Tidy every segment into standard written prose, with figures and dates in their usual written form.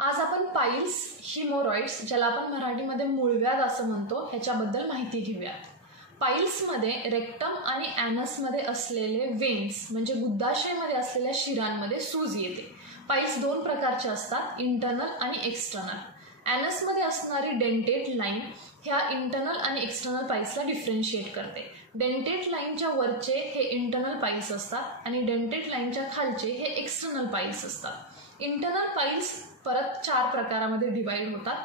आज आपण piles, haemorrhoids, ज्याला आपण मराठीमध्ये मूळव्याध असं म्हणतो, ह्याच्याबद्दल माहिती घेऊयात. पाईल्समध्ये रेक्टम आणि ॲनसमध्ये असलेले वेन्स म्हणजे गुद्धाशयमध्ये असलेल्या शिरांमध्ये सूज येते. पाईल्स दोन प्रकारचे असतात, इंटरनल आणि एक्सटर्नल. ॲनसमध्ये असणारी डेंटेट लाईन ह्या इंटरनल आणि एक्सटर्नल पाईल्सला डिफरन्शिएट करते. डेंटेट लाईनच्या वरचे हे इंटरनल पाईल्स असतात आणि डेंटेट लाईनच्या खालचे हे एक्सटर्नल पाईल्स असतात. इंटरनल पाईल्स परत 4 प्रकारामध्ये डिवाइड होतात.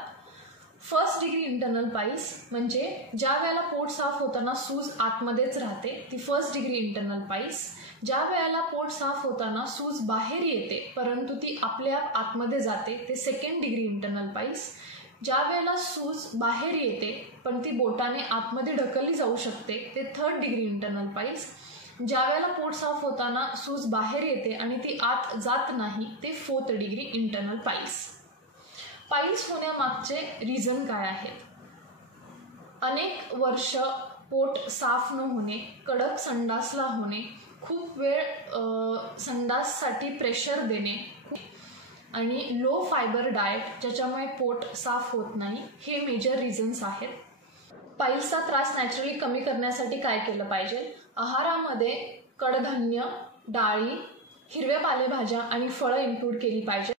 फर्स्ट डिग्री इंटरनल पाईल्स म्हणजे ज्या वेळेला पोट साफ होताना सूज आतमध्येच राहते ती फर्स्ट डिग्री इंटरनल पाईल्स. ज्या वेळेला पोट साफ होताना सूज बाहेर येते परंतु ती आपल्याप आतमध्ये जाते ते सेकंड डिग्री इंटरनल पाईल्स. ज्या वेळेला सूज बाहेर येते पण ती बोटाने आतमध्ये ढकलली जाऊ शकते ते थर्ड डिग्री इंटरनल पाईल्स. ज्या वेळेला पोट साफ होताना सूज बाहेर येते आणि ती आत जात नाही ते fourth degree internal piles. Piles होण्यामागचे रिझन काय आहेत? अनेक वर्ष पोट साफ न होणे, कडक संडासला होणे, खूप वेळ संडाससाठी प्रेशर देणे आणि लो फायबर डाएट ज्याच्यामुळे पोट साफ होत नाही, हे मेजर रिझन्स आहेत. पाईल्सचा त्रास नॅचरली कमी करण्यासाठी काय केलं पाहिजे? आहारामध्ये कडधान्य, डाळी, हिरव्या पालेभाज्या आणि फळं इन्क्लूड केली पाहिजे.